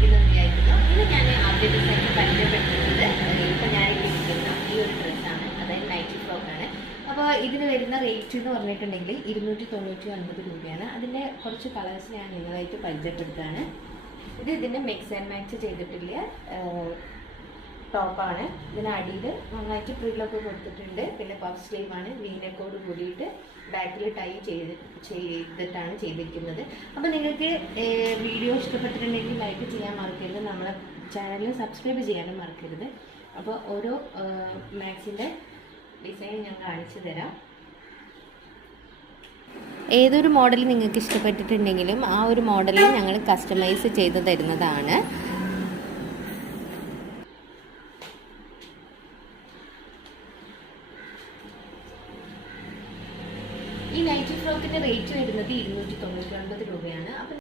ഇഷ്ടപ്പെട്ടിരിക്കുന്നു വിചാരിക്കുന്നു. ഇത് ഞാൻ ആദ്യ ഡിസൈനിൽ പരിചയപ്പെടുത്തുന്നത് ഇപ്പം ഞാൻ ഇട്ടിരിക്കുന്ന ഈ ഒരു ഡ്രസ്സാണ്, അതായത് നൈറ്റി ഫ്രോക്കാണ്. അപ്പോൾ ഇതിന് വരുന്ന റേറ്റ് എന്ന് പറഞ്ഞിട്ടുണ്ടെങ്കിൽ 299 രൂപയാണ്. അതിൻ്റെ കുറച്ച് കളേഴ്സ് ഞാൻ നിങ്ങളായിട്ട് പരിചയപ്പെടുത്തുകയാണ്. ഇത് ഇതിൻ്റെ മിക്സ് ആൻഡ് മാച്ച് ചെയ്തിട്ടുള്ള ടോപ്പാണ്. ഇതിന് അടിയിൽ നന്നായിട്ട് പ്രില്ലൊക്കെ കൊടുത്തിട്ടുണ്ട്. പിന്നെ പഫ് സ്ലീവാണ്, വീനക്കോട് കൂടിയിട്ട് ബാക്കിൽ ടൈ ചെയ്തിട്ടാണ് ചെയ്തിരിക്കുന്നത്. അപ്പോൾ നിങ്ങൾക്ക് വീഡിയോ ഇഷ്ടപ്പെട്ടിട്ടുണ്ടെങ്കിൽ ലൈക്ക് ചെയ്യാൻ മറക്കരുത്, നമ്മളെ ചാനൽ സബ്സ്ക്രൈബ് ചെയ്യാനും മറക്കരുത്. അപ്പോൾ ഓരോ മാക്സിൻ്റെ ഡിസൈൻ ഞാൻ കാണിച്ചു തരാം. ഏതൊരു മോഡൽ നിങ്ങൾക്ക് ഇഷ്ടപ്പെട്ടിട്ടുണ്ടെങ്കിലും ആ ഒരു മോഡലിൽ ഞങ്ങൾ കസ്റ്റമൈസ് ചെയ്ത് തരുന്നതാണ്. ഈ നൈറ്റി ഫ്രോക്കിൻ്റെ റേറ്റ് വരുന്നത് 299 രൂപയാണ്.